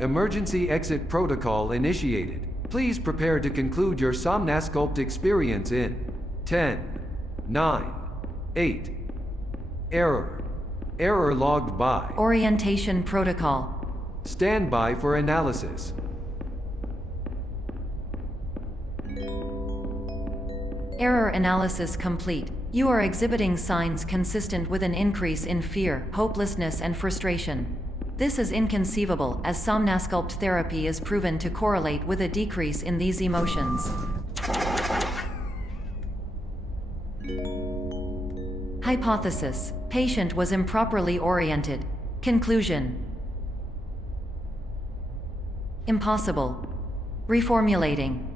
Emergency exit protocol initiated. Please prepare to conclude your Somnasculpt experience in 10, 9, 8. Error. Error logged by. Orientation protocol. Stand by for analysis. Error analysis complete. You are exhibiting signs consistent with an increase in fear, hopelessness, and frustration. This is inconceivable, as Somnasculpt therapy is proven to correlate with a decrease in these emotions. Hypothesis: patient was improperly oriented. Conclusion: impossible. Reformulating.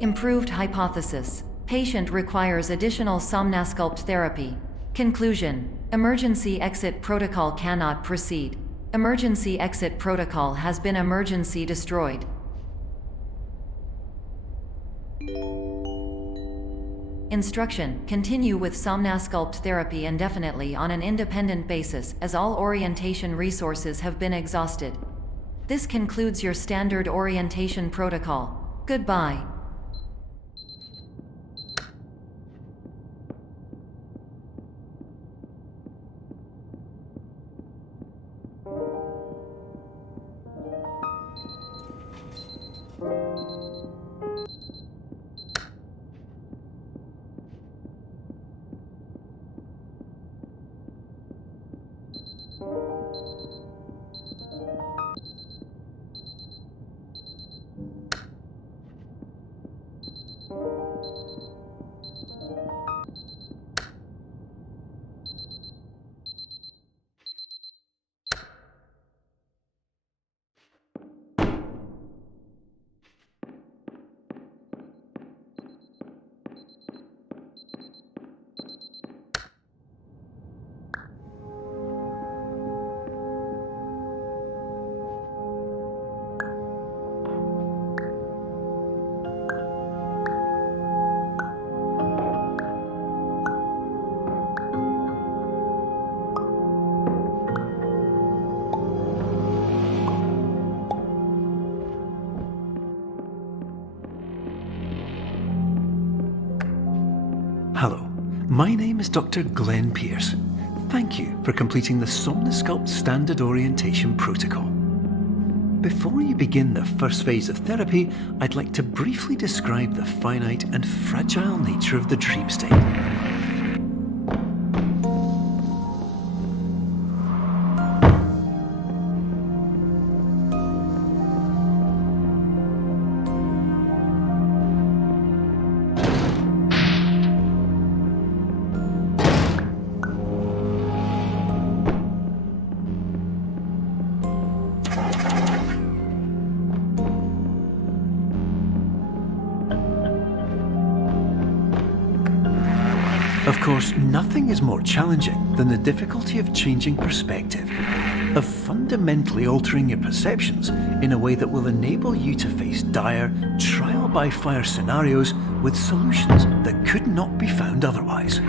Improved hypothesis: patient requires additional Somnasculpt therapy. Conclusion: emergency exit protocol cannot proceed. Emergency exit protocol has been emergency destroyed. Instruction: continue with Somnasculpt therapy indefinitely on an independent basis, as all orientation resources have been exhausted. This concludes your standard orientation protocol. Goodbye. Hello, my name is Dr. Glenn Pierce. Thank you for completing the Somnasculpt Standard Orientation Protocol. Before you begin the first phase of therapy, I'd like to briefly describe the finite and fragile nature of the dream state. Of course, nothing is more challenging than the difficulty of changing perspective, of fundamentally altering your perceptions in a way that will enable you to face dire, trial-by-fire scenarios with solutions that could not be found otherwise.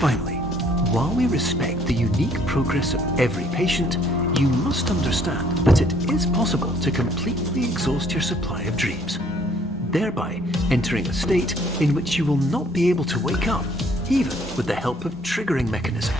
Finally, while we respect the unique progress of every patient, you must understand that it is possible to completely exhaust your supply of dreams. thereby entering a state in which you will not be able to wake up, even with the help of triggering mechanisms.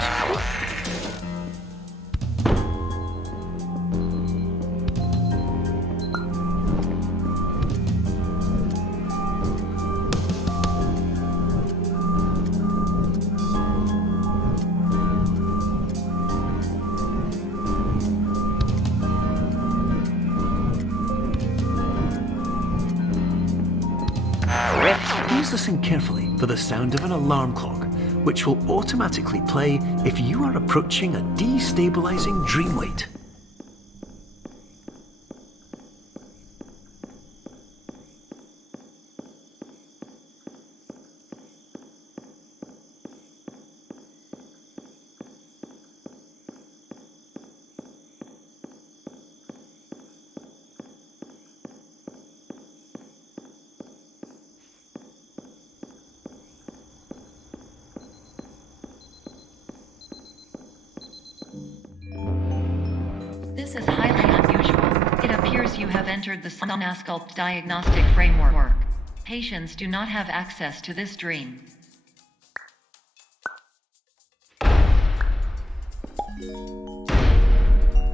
Listen carefully for the sound of an alarm clock, which will automatically play if you are approaching a destabilizing dream weight. This is highly unusual. It appears you have entered the Somnasculpt diagnostic framework. Patients do not have access to this dream.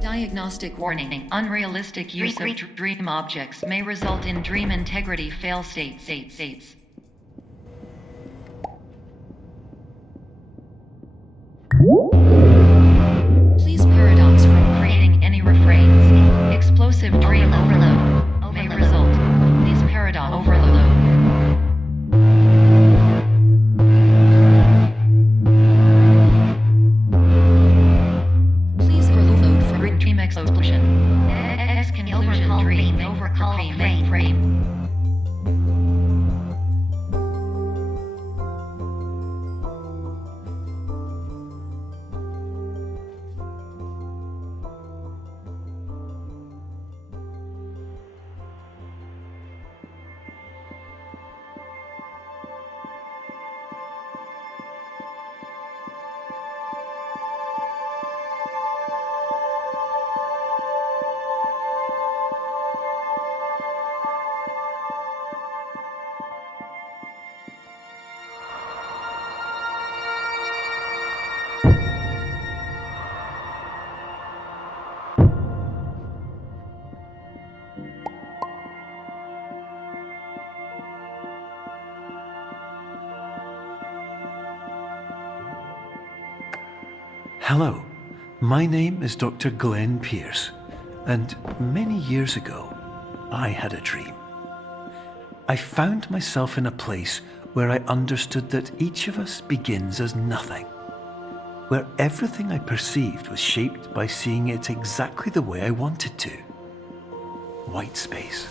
Diagnostic warning. Unrealistic use of dream objects may result in dream integrity fail states. Please paradox from creating any refrains. Explosive dream overload may result. Please paradox overload. Please overload for dream explosion. Exclusion dream overcall frame. Hello, my name is Dr. Glenn Pierce, and many years ago, I had a dream. I found myself in a place where I understood that each of us begins as nothing, where everything I perceived was shaped by seeing it exactly the way I wanted to. White space.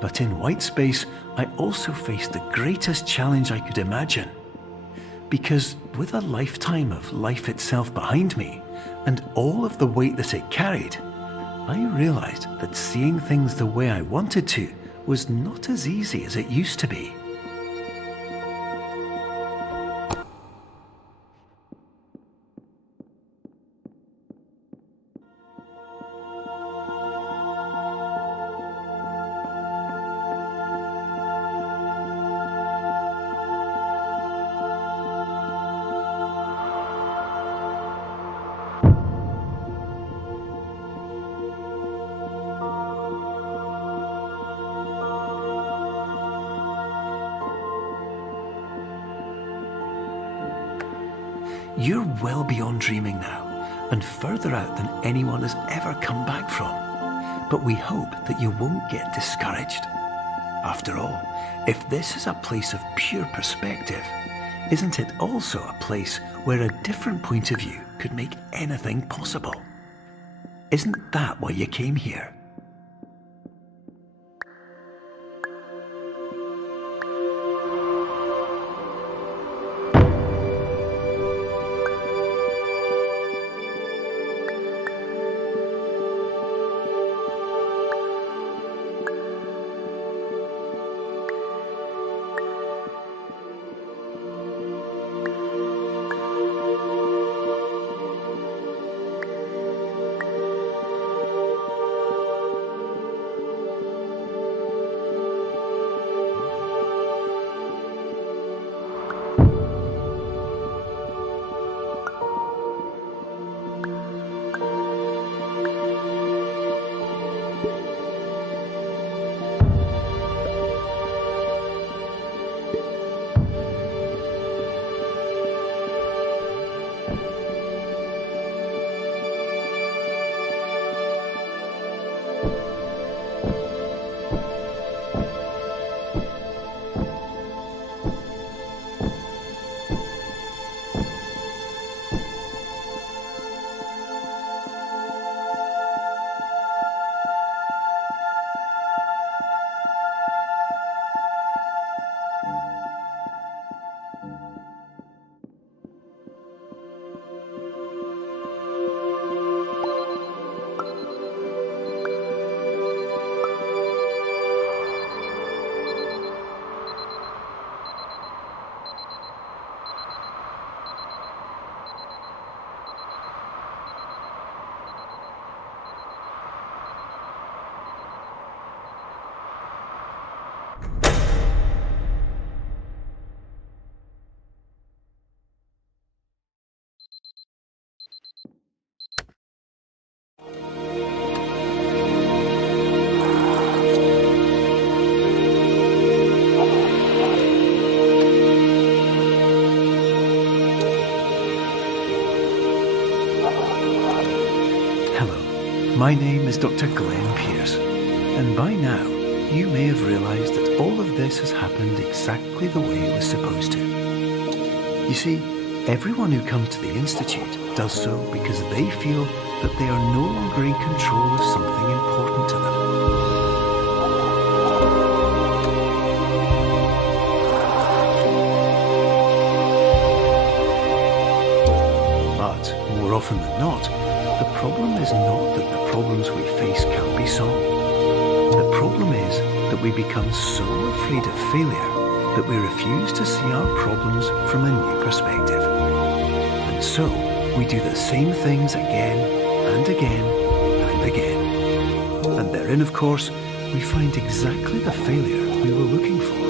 But in white space, I also faced the greatest challenge I could imagine. Because with a lifetime of life itself behind me, and all of the weight that it carried, I realized that seeing things the way I wanted to was not as easy as it used to be. You're well beyond dreaming now, and further out than anyone has ever come back from. But we hope that you won't get discouraged. After all, if this is a place of pure perspective, isn't it also a place where a different point of view could make anything possible? Isn't that why you came here? My name is Dr. Glenn Pierce, and by now you may have realised that all of this has happened exactly the way it was supposed to. You see, everyone who comes to the Institute does so because they feel that they are no longer in control of something important to them. But more often than not, the problem is not that the problems we face can't be solved. The problem is that we become so afraid of failure that we refuse to see our problems from a new perspective. And so we do the same things again and again and again. And therein, of course, we find exactly the failure we were looking for.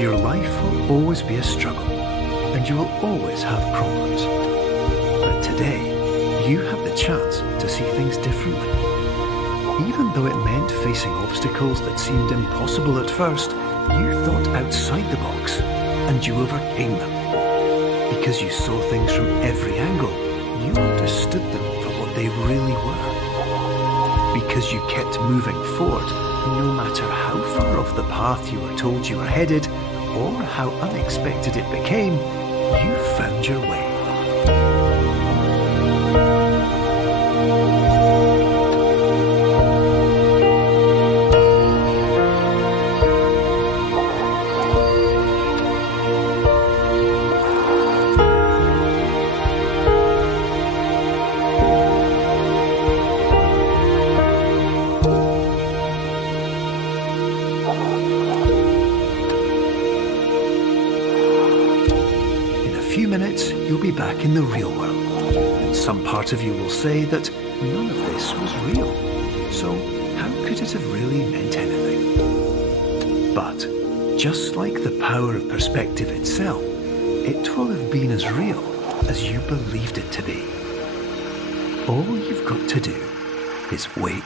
Your life will always be a struggle, and you will always have problems. But today, you have the chance to see things differently. Even though it meant facing obstacles that seemed impossible at first, you thought outside the box, and you overcame them. Because you saw things from every angle, you understood them for what they really were. Because you kept moving forward, no matter how far off the path you were told you were headed, or how unexpected it became, you found your way. minutes, you'll be back in the real world. And some part of you will say that none of this was real. So how could it have really meant anything? But just like the power of perspective itself, it will have been as real as you believed it to be. All you've got to do is wait